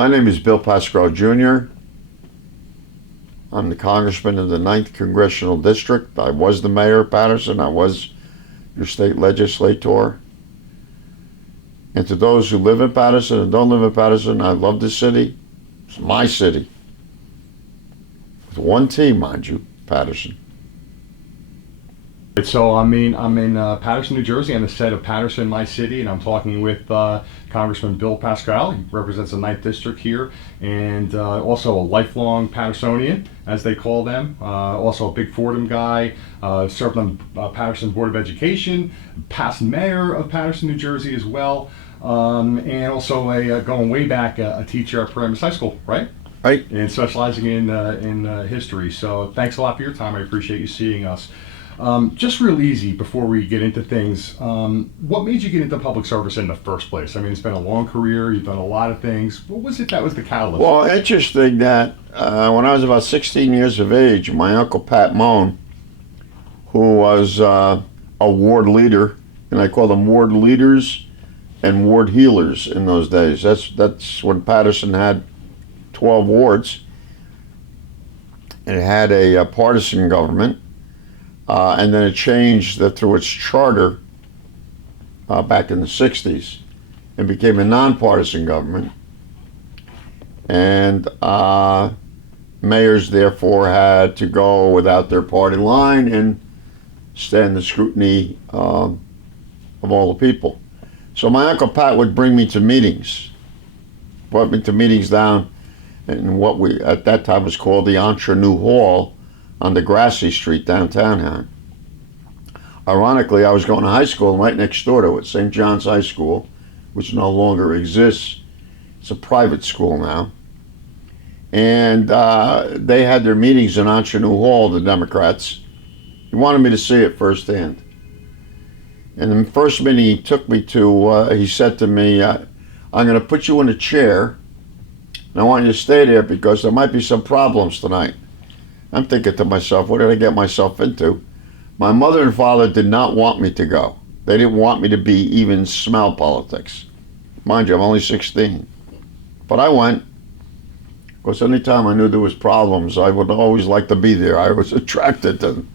My name is Bill Pascrell Jr. I'm the Congressman of the 9th Congressional District. I was the mayor of Patterson. I was your state legislator. And to those who live in Patterson and don't live in Patterson, I love the city. It's my city. With one team, mind you, Patterson. So I'm in Patterson, New Jersey, on the set of Patterson, My City, and I'm talking with Congressman Bill Pascrell. He represents the 9th District here, and also a lifelong Pattersonian, as they call them. Also a big Fordham guy, served on Patterson Board of Education, past mayor of Patterson, New Jersey as well, and also going way back, a teacher at Paramus High School, right? Right. And specializing in history. So thanks a lot for your time. I appreciate you seeing us. Just real easy before we get into things, what made you get into public service in the first place? I mean, it's been a long career, you've done a lot of things. What was it that was the catalyst? Well, interesting that when I was about 16 years of age, my Uncle Pat Moan, who was a ward leader, and I call them ward leaders and ward healers in those days. That's when Patterson had 12 wards. And it had a partisan government. And then it changed through its charter back in the 60s and became a nonpartisan government. And mayors therefore had to go without their party line and stand the scrutiny of all the people. So my Uncle Pat would bring me to meetings, brought me to meetings down in what we at that time was called the Ingenue Hall on Degrassi Street downtown here. Ironically, I was going to high school right next door to it, St. John's High School, which no longer exists. It's a private school now. And they had their meetings in Ingenue Hall, the Democrats. He wanted me to see it firsthand. And the first meeting he took me to, he said to me, I'm going to put you in a chair, and I want you to stay there because there might be some problems tonight. I'm thinking to myself, what did I get myself into? My mother and father did not want me to go. They didn't want me to be even smell politics. Mind you, I'm only 16. But I went, because anytime I knew there was problems, I would always like to be there. I was attracted to them.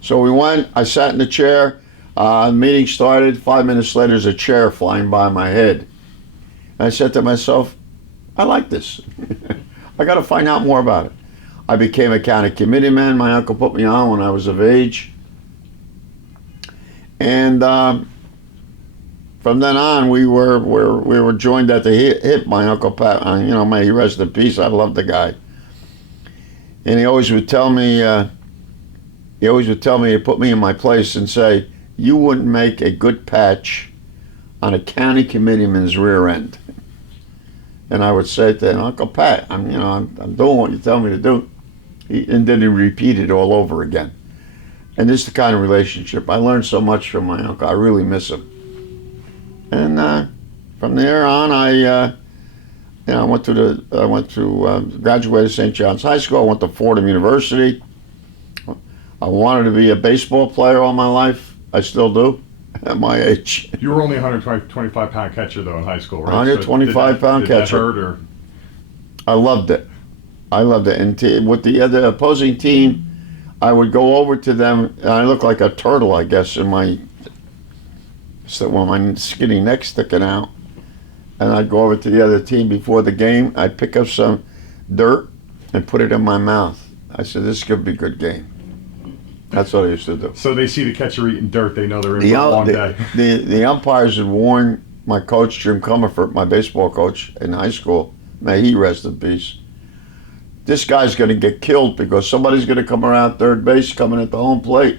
So we went, I sat in the chair, the meeting started, 5 minutes later there's a chair flying by my head. And I said to myself, I like this. I got to find out more about it. I became a county committee man. My uncle put me on when I was of age. And from then on, we were joined at the hip. My Uncle Pat, may he rest in peace. I love the guy. And he always would tell me, he'd put me in my place and say, you wouldn't make a good patch on a county committeeman's rear end. And I would say to him, Uncle Pat, I'm doing what you tell me to do. And then he repeated it all over again. And this is the kind of relationship. I learned so much from my uncle. I really miss him. And from there on, I graduated St. John's High School. I went to Fordham University. I wanted to be a baseball player all my life. I still do, at my age. You were only a 125-pound catcher, though, in high school, right? 125-pound catcher. Did that hurt, or? I loved it. And with the other opposing team, I would go over to them, and I looked like a turtle, I guess, my skinny neck sticking out. And I'd go over to the other team before the game. I'd pick up some dirt and put it in my mouth. I said, this could be a good game. That's what I used to do. So they see the catcher eating dirt, they know they're in for a long day. The umpires had warned my coach, Jim Comerford, my baseball coach in high school, may he rest in peace, this guy's going to get killed because somebody's going to come around third base coming at the home plate.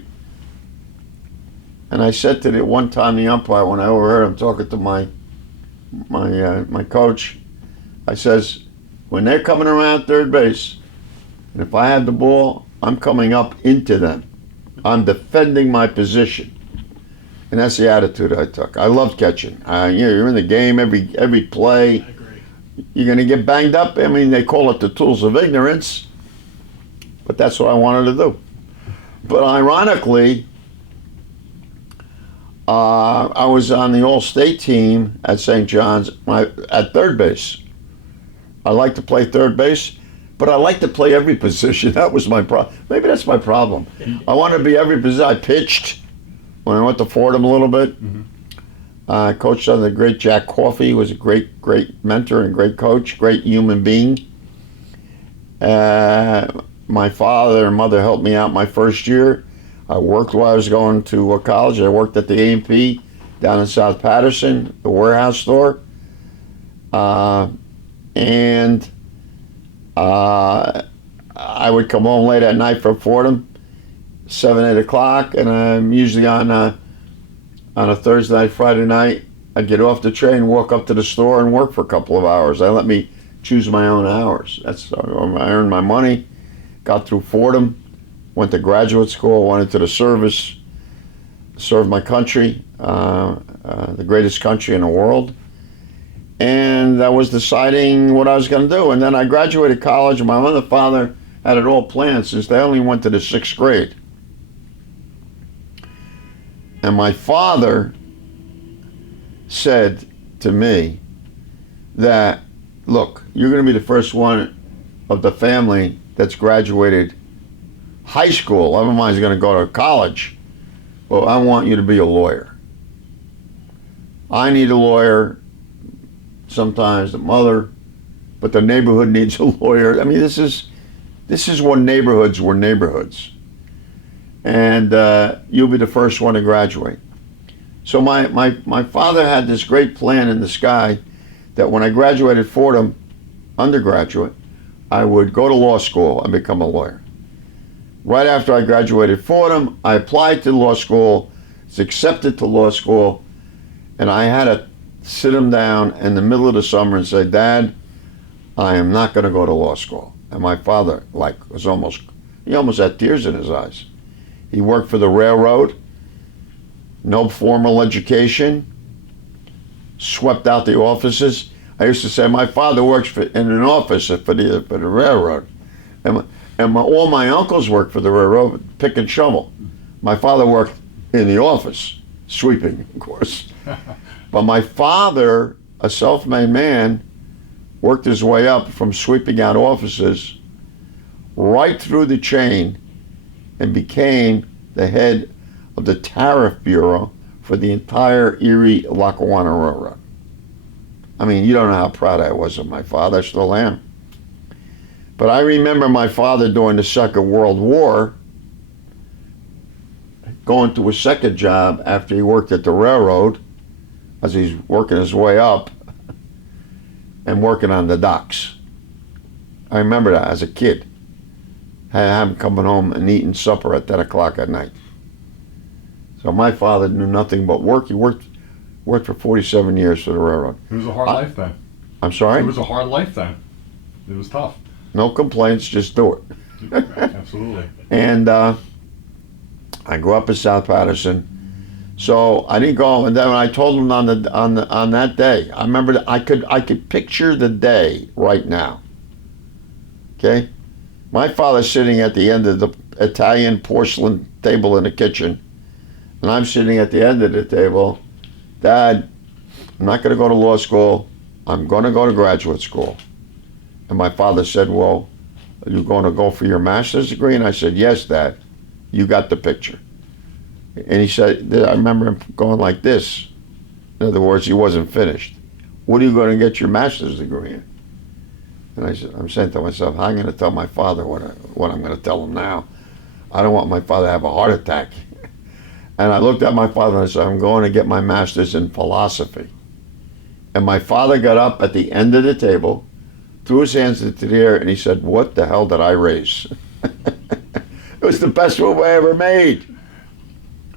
And I said to the one time the umpire, when I overheard him talking to my coach, I says, when they're coming around third base, and if I have the ball, I'm coming up into them. I'm defending my position. And that's the attitude I took. I loved catching. You're in the game every play. You're going to get banged up. I mean, they call it the tools of ignorance, but that's what I wanted to do. But ironically, I was on the All-State team at St. John's at third base. I like to play third base, but I like to play every position. That was my problem. Maybe that's my problem. I wanted to be every position. I pitched when I went to Fordham a little bit. I coached under the great Jack Coffey. He was a great mentor and great coach, great human being. My father and mother helped me out my first year. I worked while I was going to college. I worked at the A&P down in South Patterson, the warehouse store. And I would come home late at night from Fordham, 7, 8 o'clock, and I'm usually on a Thursday night, Friday night. I'd get off the train, walk up to the store, and work for a couple of hours. They let me choose my own hours. That's I earned my money, got through Fordham, went to graduate school, went into the service, served my country, the greatest country in the world. And I was deciding what I was going to do. And then I graduated college, and my mother and father had it all planned since they only went to the 6th grade. And my father said to me that, look, you're going to be the first one of the family that's graduated high school. Everyone's going to go to college. Well, I want you to be a lawyer. I need a lawyer. Sometimes the mother, but the neighborhood needs a lawyer. I mean, this is when neighborhoods were neighborhoods. And you'll be the first one to graduate. So my father had this great plan in the sky that when I graduated Fordham, undergraduate, I would go to law school and become a lawyer. Right after I graduated Fordham, I applied to law school, was accepted to law school, and I had to sit him down in the middle of the summer and say, Dad, I am not going to go to law school. And my father, he almost had tears in his eyes. He worked for the railroad, no formal education, swept out the offices. I used to say, my father works in an office for the railroad. And all my uncles worked for the railroad, pick and shovel. My father worked in the office, sweeping, of course. But my father, a self-made man, worked his way up from sweeping out offices right through the chain and became the head of the Tariff Bureau for the entire Erie-Lackawanna Railroad. I mean, you don't know how proud I was of my father. I still am. But I remember my father during the Second World War going to a second job after he worked at the railroad, as he's working his way up, and working on the docks. I remember that as a kid. I had him coming home and eating supper at 10 o'clock at night. So my father knew nothing but work. He worked for 47 years for the railroad. It was a hard life then. I'm sorry? It was a hard life then. It was tough. No complaints, just do it. Absolutely. And I grew up in South Patterson. So I didn't go, and then when I told him on that day, I remember that I could picture the day right now. Okay, my father's sitting at the end of the Italian porcelain table in the kitchen, and I'm sitting at the end of the table. Dad, I'm not going to go to law school. I'm going to go to graduate school. And my father said, well, are you going to go for your master's degree? And I said, yes, Dad. You got the picture. And he said, I remember him going like this. In other words, he wasn't finished. What are you going to get your master's degree in? And I said, I'm saying to myself, I'm going to tell my father what I'm going to tell him now. I don't want my father to have a heart attack. And I looked at my father and I said, I'm going to get my master's in philosophy. And my father got up at the end of the table, threw his hands into the air, and he said, what the hell did I raise? It was the best move I ever made.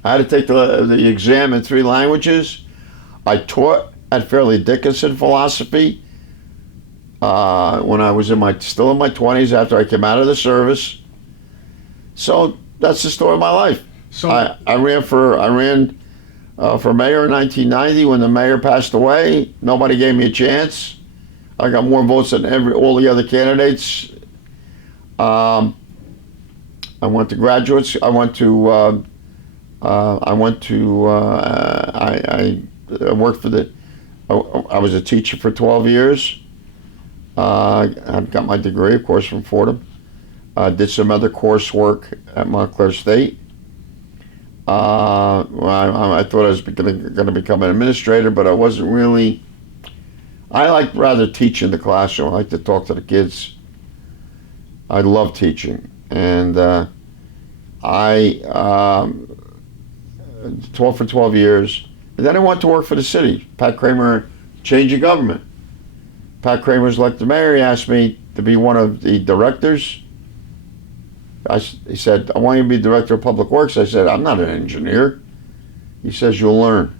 I had to take the exam in 3 languages. I taught at Fairleigh Dickinson philosophy when I was still in my 20s after I came out of the service. So that's the story of my life. So I ran for mayor in 1990 when the mayor passed away. Nobody gave me a chance. I got more votes than all the other candidates. I went to graduates. I worked for I was a teacher for 12 years. I got my degree, of course, from Fordham. Did some other coursework at Montclair State. Well, I thought I was going to become an administrator, but I wasn't really. I like rather teach in the classroom. I like to talk to the kids. I love teaching, and I taught for 12 years. And then I went to work for the city. Pat Kramer, change of government. Pat Kramer was elected mayor. He asked me to be one of the directors. He said, I want you to be director of public works. I said, I'm not an engineer. He says, you'll learn.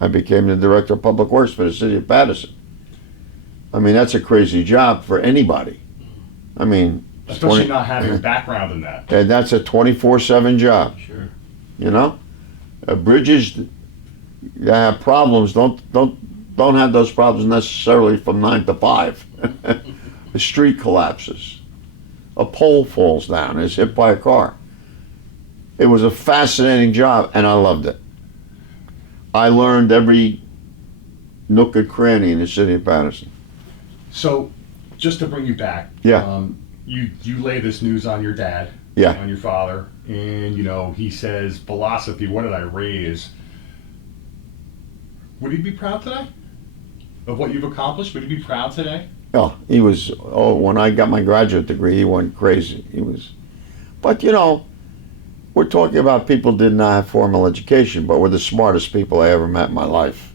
I became the director of public works for the city of Patterson. I mean, that's a crazy job for anybody. I mean, especially not having a background in that. And that's a 24/7 job. Sure. You know, bridges that have problems don't have those problems necessarily from 9 to 5. The street collapses. A pole falls down, is hit by a car. It was a fascinating job, and I loved it. I learned every nook and cranny in the city of Patterson. So, just to bring you back, yeah, you lay this news on your dad, yeah, on your father, and he says, philosophy, what did I raise? Would he be proud today of what you've accomplished? Would he be proud today? Oh, he was. Oh, when I got my graduate degree, he went crazy. He was, but we're talking about people who did not have formal education, but were the smartest people I ever met in my life.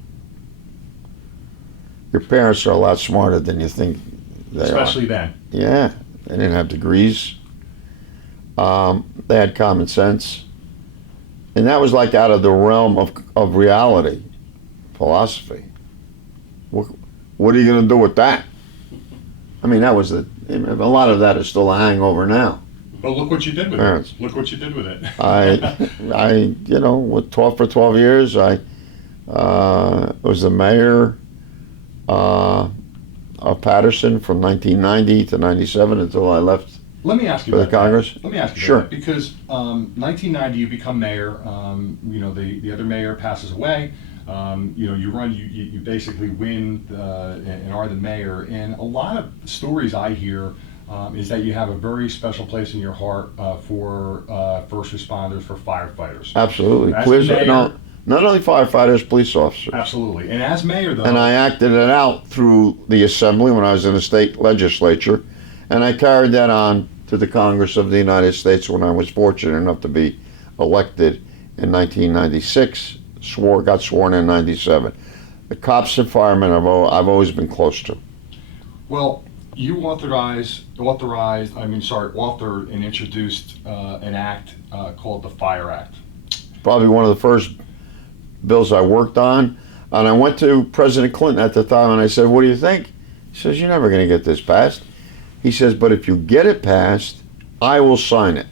Your parents are a lot smarter than you think they Especially are. then. Yeah, they didn't have degrees. They had common sense, and that was like out of the realm of reality, philosophy. What are you going to do with that? I mean, that was a lot of that is still a hangover now. But look what you did with Parents. it. Look what you did with it. I taught for 12 years. I was the mayor of Patterson from 1990 to 97 until I left. Let me ask you for about the Congress. That. Let me ask you sure. About that because 1990 you become mayor. The other mayor passes away. You run. You basically win and are the mayor. And a lot of stories I hear is that you have a very special place in your heart for first responders, for firefighters. Absolutely. Not only firefighters, police officers. Absolutely. And as mayor, though. And I acted it out through the assembly when I was in the state legislature, and I carried that on to the Congress of the United States when I was fortunate enough to be elected in 1996. Got sworn in 97. The cops and firemen I've always been close to. Well, you authored and introduced an act called the Fire Act. Probably one of the first bills I worked on. And I went to President Clinton at the time and I said, what do you think? He says, you're never going to get this passed. He says, but if you get it passed, I will sign it.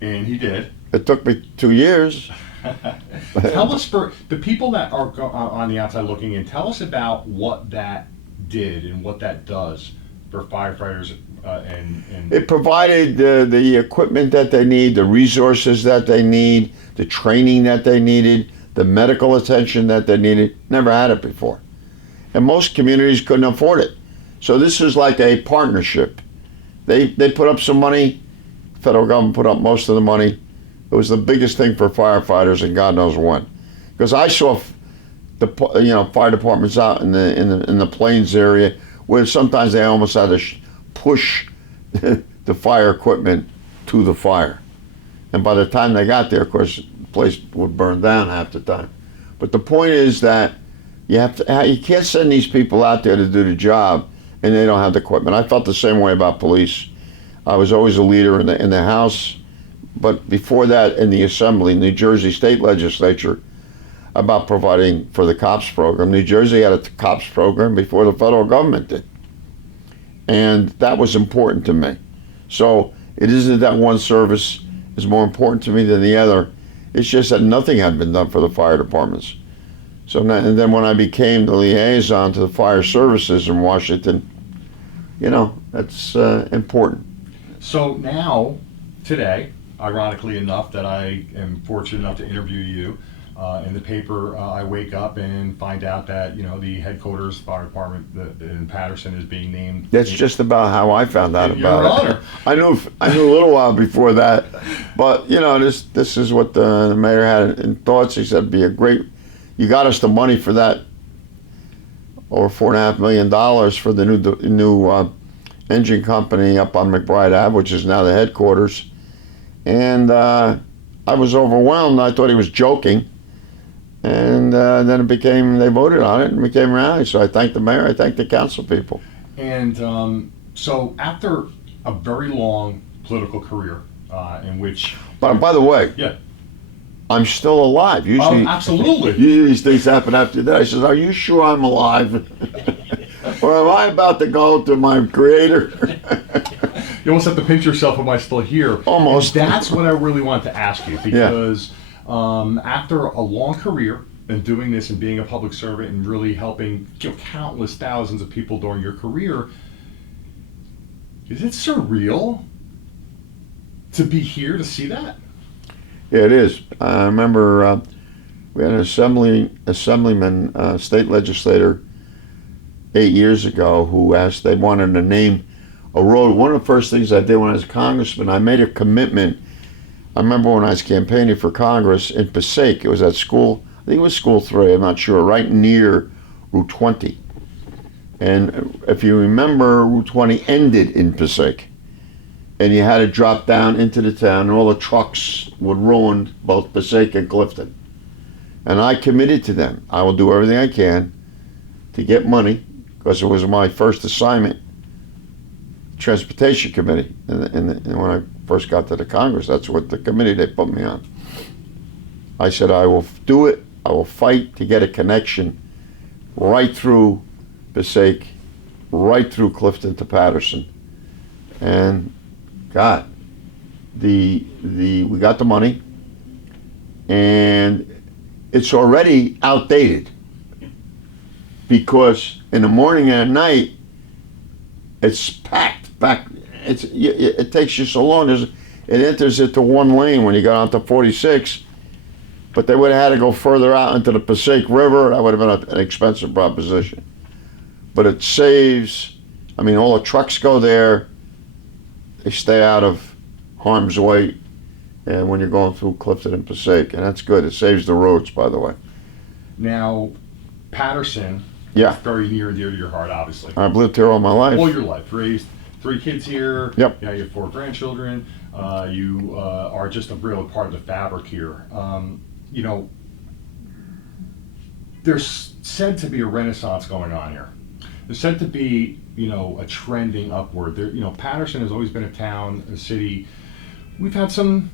And he did. It took me 2 years. Tell us, for the people that are on the outside looking in, tell us about what that did and what that does for firefighters. And It provided the equipment that they need, the resources that they need, the training that they needed, the medical attention that they needed. Never had it before. And most communities couldn't afford it. So this is like a partnership. They put up some money. Federal government put up most of the money. It was the biggest thing for firefighters, and God knows when. Because I saw the fire departments out in the Plains area where sometimes they almost had to push the fire equipment to the fire. And by the time they got there, of course, the place would burn down half the time. But the point is that you can't send these people out there to do the job and they don't have the equipment. I felt the same way about police. I was always a leader in the House, but before that in the Assembly, New Jersey State Legislature, about providing for the COPS program. New Jersey had a COPS program before the federal government did. And that was important to me. So it isn't that one service is more important to me than the other. It's just that nothing had been done for the fire departments. So and then when I became the liaison to the fire services in Washington, that's important. So now, today, ironically enough, that I am fortunate enough to interview you, In the paper, I wake up and find out that the headquarters fire department in Patterson is being named. That's just about how I found out Your about Honor. it. I knew a little while before that, but this is what the mayor had in thoughts. He said, "Be a great. You got us the money for that, over $4.5 million for the new engine company up on McBride Ave, which is now the headquarters." And I was overwhelmed. I thought he was joking. And then they voted on it and it became reality. So I thank the mayor, I thank the council people. And so after a very long political career in which... But by the way, yeah, I'm still alive. Usually, absolutely. Usually these things happen after that. I says, "Are you sure I'm alive? Or am I about to go to my creator?" You almost have to pinch yourself, am I still here? Almost. And that's what I really want to ask you, because after a long career in doing this and being a public servant and really helping countless thousands of people during your career, is it surreal to be here to see that? Yeah, it is. I remember we had an assemblyman, state legislator 8 years ago who asked, they wanted to name a road. One of the first things I did when I was a congressman, I made a commitment. I remember when I was campaigning for Congress in Passaic, it was at school, I think it was school 3, I'm not sure, right near Route 20. And if you remember, Route 20 ended in Passaic. And you had to drop down into the town, and all the trucks would ruin both Passaic and Clifton. And I committed to them. I will do everything I can to get money, because it was my first assignment, Transportation Committee. And when I first got to the Congress, that's what the committee they put me on. I said, I will do it. I will fight to get a connection right through Passaic, right through Clifton to Patterson. And God, we got the money, and it's already outdated, because in the morning and at night it's packed back. It takes you so long. It enters into one lane when you go out to 46, but they would have had to go further out into the Passaic River. That would have been an expensive proposition. But it saves. I mean, all the trucks go there. They stay out of harm's way, and when you're going through Clifton and Passaic, and that's good. It saves the roads, by the way. Now, Patterson, yeah, is very near and dear to your heart, obviously. I've lived here all my life. All your life, raised 3 kids here. Yep. Yeah, you have 4 grandchildren. You are just a real part of the fabric here. There's said to be a renaissance going on here. There's said to be, a trending upward. There, Patterson has always been a town, a city. We've had some,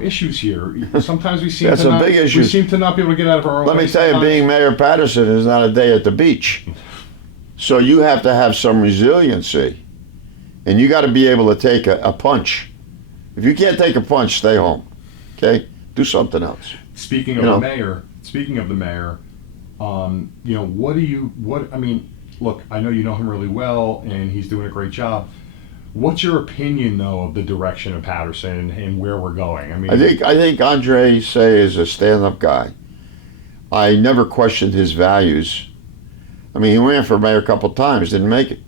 issues here. Sometimes we seem Got to some not, big issues. we seem to not be able to get out of our own Let way me tell you, sometimes. being Mayor of Patterson is not a day at the beach. So you have to have some resiliency, and you got to be able to take a punch. If you can't take a punch, stay home. Okay, do something else. Speaking of the mayor, look, I know you know him really well, and he's doing a great job. What's your opinion, though, of the direction of Patterson and where we're going? I think Andre Say is a stand-up guy. I never questioned his values. I mean, he ran for mayor a couple times, didn't make it.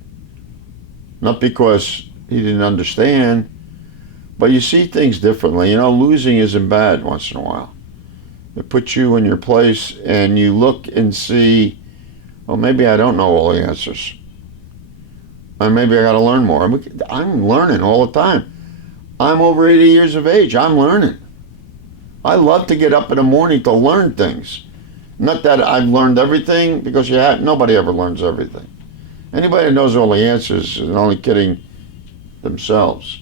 Not because he didn't understand, but you see things differently. Losing isn't bad once in a while. It puts you in your place, and you look and see, well, maybe I don't know all the answers. Or maybe I got to learn more. I'm learning all the time. I'm over 80 years of age. I'm learning. I love to get up in the morning to learn things. Not that I've learned everything, because nobody ever learns everything. Anybody that knows all the answers is only kidding themselves.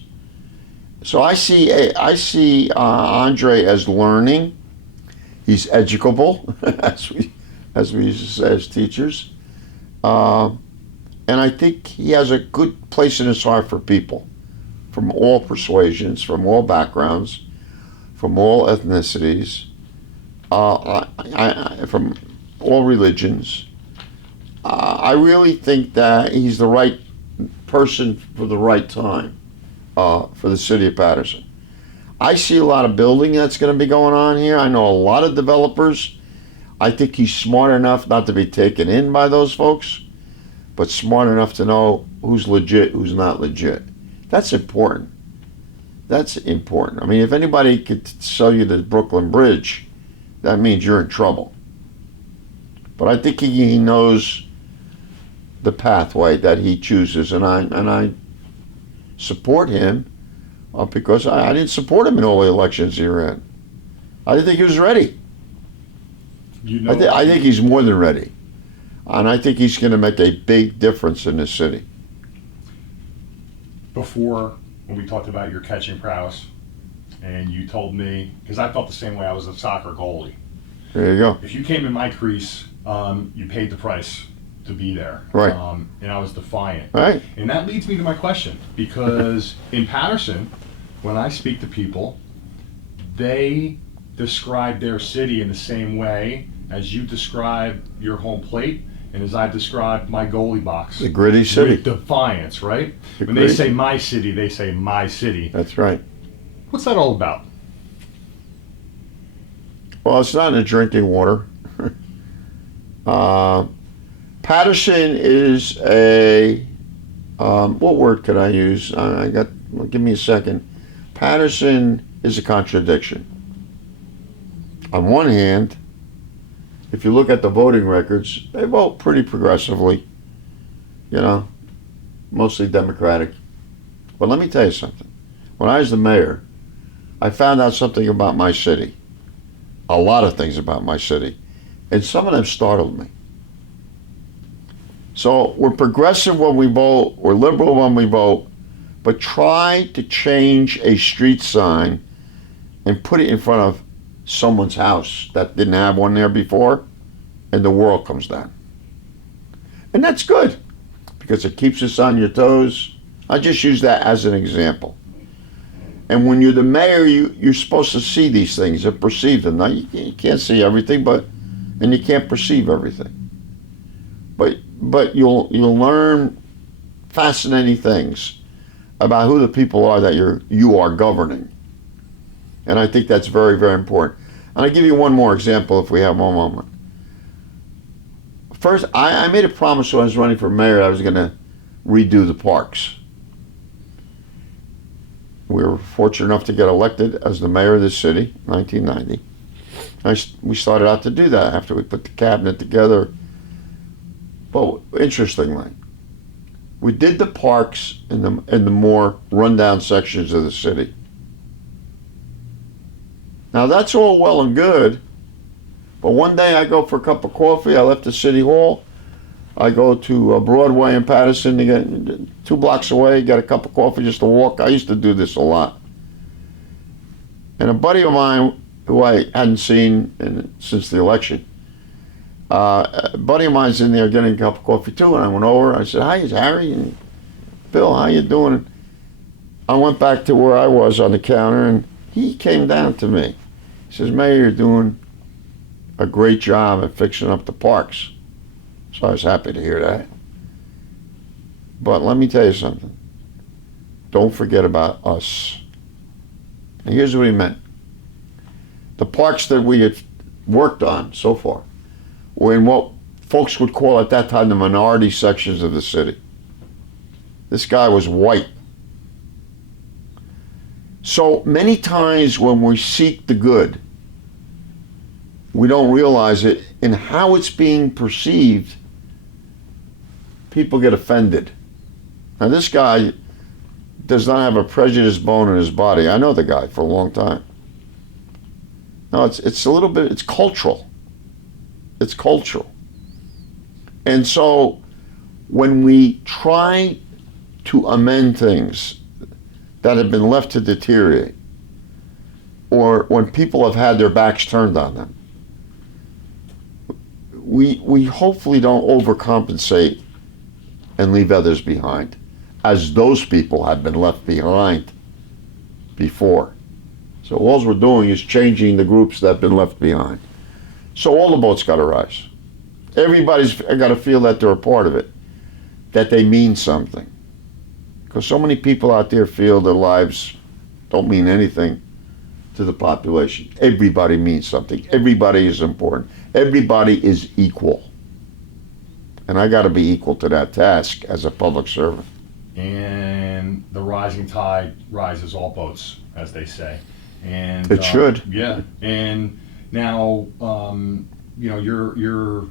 So I see Andre as learning. He's educable, as we used to say as teachers. And I think he has a good place in his heart for people, from all persuasions, from all backgrounds, from all ethnicities, from all religions. I really think that he's the right person for the right time for the city of Patterson. I see a lot of building that's going to be going on here. I know a lot of developers. I think he's smart enough not to be taken in by those folks, but smart enough to know who's legit, who's not legit. That's important. That's important. I mean, if anybody could sell you the Brooklyn Bridge, that means you're in trouble. But I think he knows the pathway that he chooses, and I support him because I didn't support him in all the elections he ran. I didn't think he was ready. I think he's more than ready, and I think he's going to make a big difference in this city. Before, when we talked about your catching prowess, and you told me, because I felt the same way, I was a soccer goalie. There you go. If you came in my crease, you paid the price to be there. Right. And I was defiant. Right. And that leads me to my question, because in Patterson, when I speak to people, they describe their city in the same way as you describe your home plate and as I've described my goalie box. The gritty city. With defiance, right? When gritty. they say my city, they say my city. That's right. What's that all about? Well, it's not in the drinking water. Patterson is a, what word could I use? Give me a second. Patterson is a contradiction. On one hand, if you look at the voting records, they vote pretty progressively, mostly Democratic. But let me tell you something. When I was the mayor, I found out something about my city. A lot of things about my city. And some of them startled me. So we're progressive when we vote, we're liberal when we vote, but try to change a street sign and put it in front of someone's house that didn't have one there before, and the world comes down. And that's good, because it keeps us on your toes. I just use that as an example. And when you're the mayor, you're supposed to see these things and perceive them. Now, you can't see everything, and you can't perceive everything. But you'll learn fascinating things about who the people are that you are governing. And I think that's very, very important. And I'll give you one more example if we have one moment. First, I made a promise when I was running for mayor I was going to redo the parks. We were fortunate enough to get elected as the mayor of this city in 1990. We started out to do that after we put the cabinet together. But interestingly, we did the parks in the more rundown sections of the city. Now that's all well and good, but one day I go for a cup of coffee, I left the city hall, I go to Broadway in Patterson, to get 2 blocks away, get a cup of coffee just to walk. I used to do this a lot. And a buddy of mine, who I hadn't seen since the election, a buddy of mine's in there getting a cup of coffee too, and I went over, I said, "Hi, it's Harry, and Bill, how you doing?" I went back to where I was on the counter, and he came down to me. He says, "Mayor, you're doing a great job at fixing up the parks." So I was happy to hear that. But let me tell you something. Don't forget about us. And here's what he meant. The parks that we had worked on so far were in what folks would call at that time the minority sections of the city. This guy was white. So many times when we seek the good, we don't realize it, and how it's being perceived, people get offended. Now this guy does not have a prejudiced bone in his body. I know the guy for a long time. No, it's a little bit, it's cultural. It's cultural. And so when we try to amend things that have been left to deteriorate, or when people have had their backs turned on them, we hopefully don't overcompensate and leave others behind, as those people have been left behind before. So all we're doing is changing the groups that have been left behind. So all the boats got to rise. Everybody's got to feel that they're a part of it, that they mean something. Because so many people out there feel their lives don't mean anything to the population. Everybody means something. Everybody is important. Everybody is equal. And I got to be equal to that task as a public servant. And the rising tide rises all boats, as they say. And It should. Yeah. And now, you're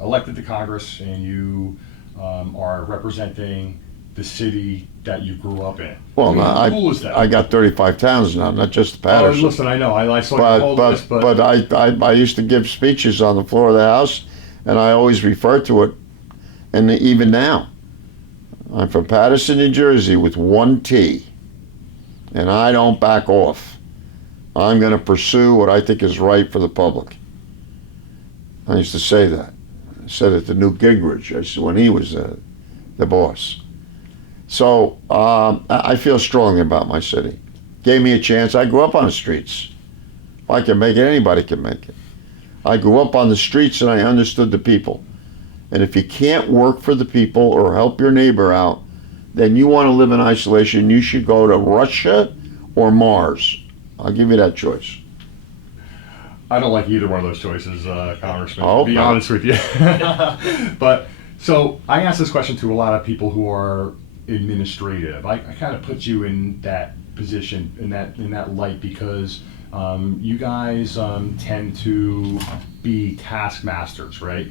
elected to Congress, and you are representing the city that you grew up in. Well, How cool is that? I got 35 towns now, not just Patterson. Listen, I know. I saw your whole list, but I used to give speeches on the floor of the House, and I always refer to it. And even now, I'm from Paterson, New Jersey, with one T, and I don't back off. I'm going to pursue what I think is right for the public. I used to say that. I said it to Newt Gingrich when he was the boss. So I feel strongly about my city. Gave me a chance. I grew up on the streets. If I can make it, anybody can make it. I grew up on the streets and I understood the people. And if you can't work for the people or help your neighbor out, then you want to live in isolation, you should go to Russia or Mars. I'll give you that choice. I don't like either one of those choices, Congressman, Oh, to be honest with you. But, so I ask this question to a lot of people who are administrative. I kind of put you in that position, in that light, because you guys tend to be taskmasters, right?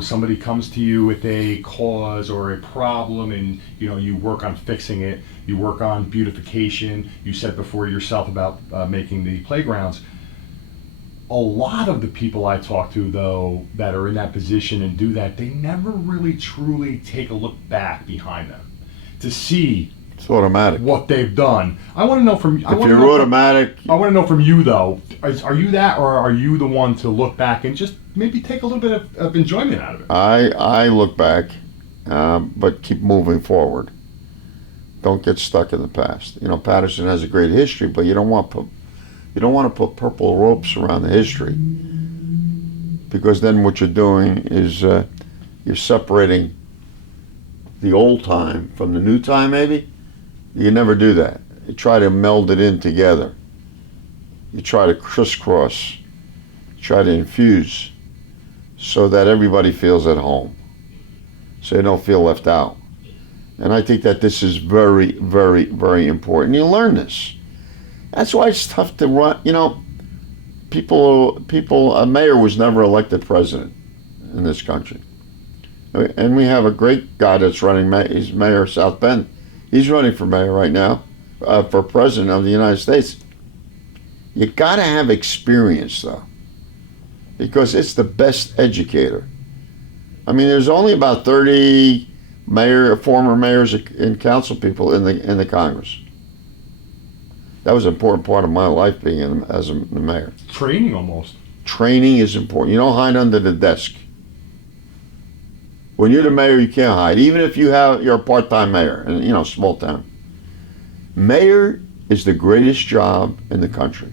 Somebody comes to you with a cause or a problem, and you work on fixing it. You work on beautification. You said before yourself about making the playgrounds. A lot of the people I talk to, though, that are in that position and do that, they never really truly take a look back behind them to see It's automatic. what they've done. I want to know from If you're automatic, I want to know from you, though. Are you that, or are you the one to look back and just maybe take a little bit of enjoyment out of it? I look back, but keep moving forward. Don't get stuck in the past. Paterson has a great history, but you don't want to put purple ropes around the history, because then what you're doing is you're separating the old time from the new time. Maybe you never do that. You try to meld it in together. You try to crisscross, try to infuse, so that everybody feels at home, so you don't feel left out. And I think that this is very, very, very important. You learn this. That's why it's tough to run. A mayor was never elected president in this country. And we have a great guy that's running, he's mayor of South Bend. He's running for mayor right now, for president of the United States. You gotta have experience, though, because it's the best educator. I mean, there's only about 30 former mayors and council people in the Congress. That was an important part of my life, being as a mayor. Training, almost. Training is important. You don't hide under the desk. When you're the mayor, you can't hide. Even if you're a part-time mayor in small town. Mayor is the greatest job in the country.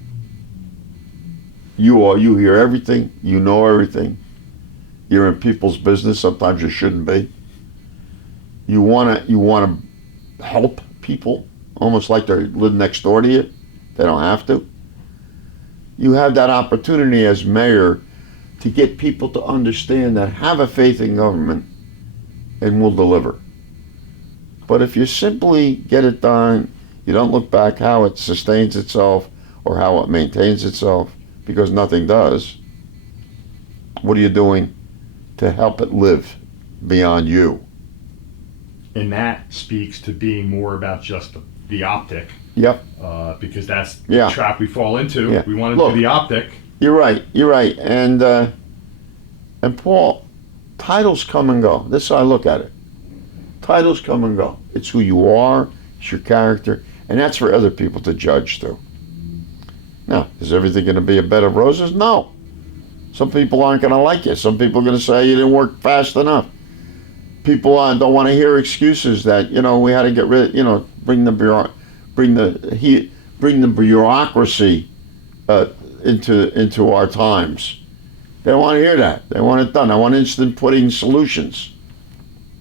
You hear everything. You know everything. You're in people's business. Sometimes you shouldn't be. You want to help people, almost like they live next door to you. They don't have to. You have that opportunity as mayor to get people to understand that have a faith in government and will deliver. But if you simply get it done, you don't look back how it sustains itself or how it maintains itself, because nothing does. What are you doing to help it live beyond you? And that speaks to being more about just the optic. Yep. Because that's the trap we fall into. Yeah. We want to do the optic. You're right. And Paul, titles come and go. This is how I look at it. Titles come and go. It's who you are, it's your character, and that's for other people to judge too. Now, is everything going to be a bed of roses? No. Some people aren't going to like you. Some people are going to say you didn't work fast enough. People don't want to hear excuses that we had to get rid. Bring the bureaucracy into our times. They don't want to hear that. They want it done. I want instant pudding solutions.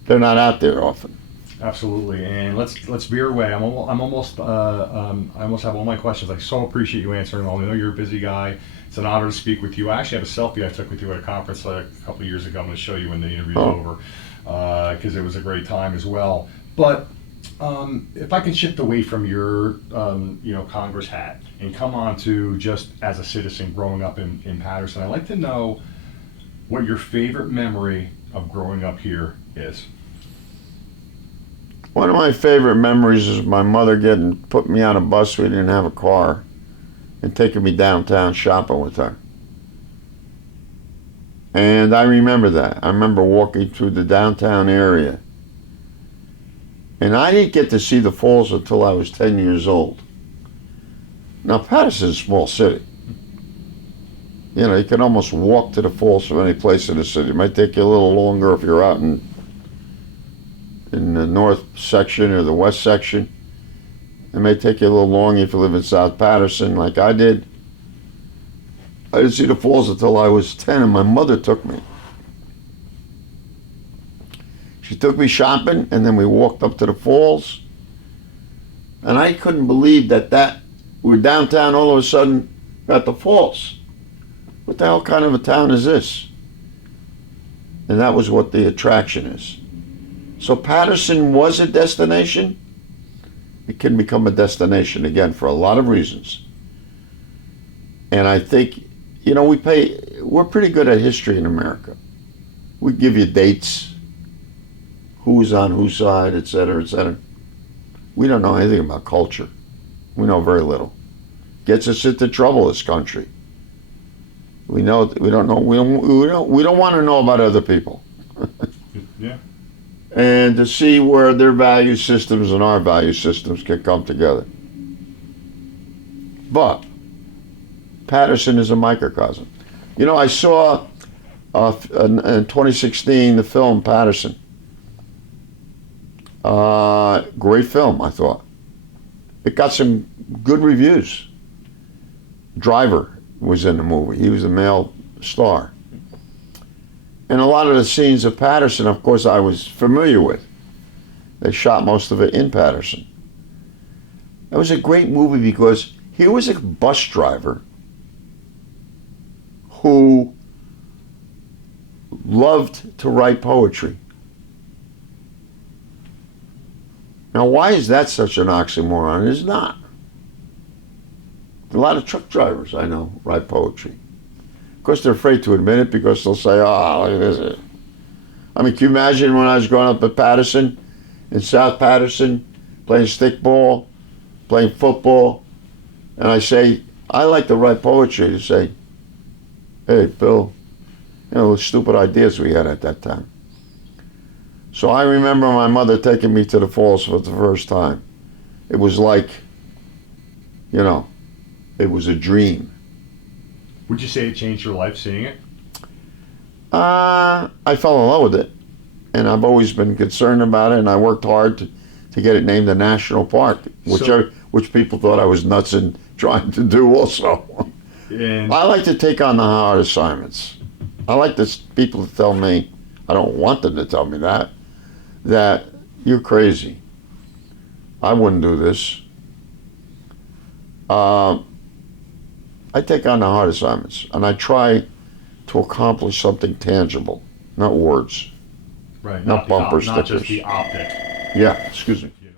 They're not out there often. Absolutely, and let's veer away. I'm almost I almost have all my questions. I so appreciate you answering them all. I know you're a busy guy. It's an honor to speak with you. I actually have a selfie I took with you at a conference a couple of years ago. I'm going to show you when the interview's over, because it was a great time as well. But if I can shift away from your Congress hat and come on to just as a citizen growing up in Patterson, I'd like to know what your favorite memory of growing up here is. One of my favorite memories is my mother putting me on a bus. We didn't have a car, and taking me downtown shopping with her. And I remember that. I remember walking through the downtown area. And I didn't get to see the falls until I was 10 years old. Now, Patterson's a small city. You know, you can almost walk to the falls from any place in the city. It might take you a little longer if you're out in the north section or the west section. It may take you a little longer if you live in South Patterson like I did. I didn't see the falls until I was 10, and my mother took me. She took me shopping, and then we walked up to the falls. And I couldn't believe that we were downtown, all of a sudden, at the falls. What the hell kind of a town is this? And that was what the attraction is. So Patterson was a destination. It can become a destination again for a lot of reasons. And I think, you know, we're pretty good at history in America. We give you dates, who's on whose side, et cetera, et cetera. We don't know anything about culture. We know very little. Gets us into trouble, this country. We don't want to know about other people. Yeah. And to see where their value systems and our value systems can come together. But Patterson is a microcosm. You know, I saw in 2016 the film Patterson. Great film, I thought. It got some good reviews. Driver was in the movie. He was the male star. And a lot of the scenes of Patterson, of course, I was familiar with. They shot most of it in Patterson. It was a great movie because he was a bus driver who loved to write poetry. Now, why is that such an oxymoron? It's not. A lot of truck drivers I know write poetry. Of course, they're afraid to admit it because they'll say, oh, look at this. I mean, can you imagine when I was growing up at Patterson, in South Patterson, playing stickball, playing football, and I say, I like to write poetry, to say, hey, Bill, you know, the stupid ideas we had at that time. So I remember my mother taking me to the falls for the first time. It was like, you know, it was a dream. Would you say it changed your life seeing it? I fell in love with it, and I've always been concerned about it, and I worked hard to get it named a national park, which people thought I was nuts in trying to do also. And I like to take on the hard assignments. I like people to tell me, I don't want them to tell me that you're crazy. I wouldn't do this. I take on the hard assignments, and I try to accomplish something tangible, not words. right, not bumper not stickers. just the optic. Yeah, excuse me.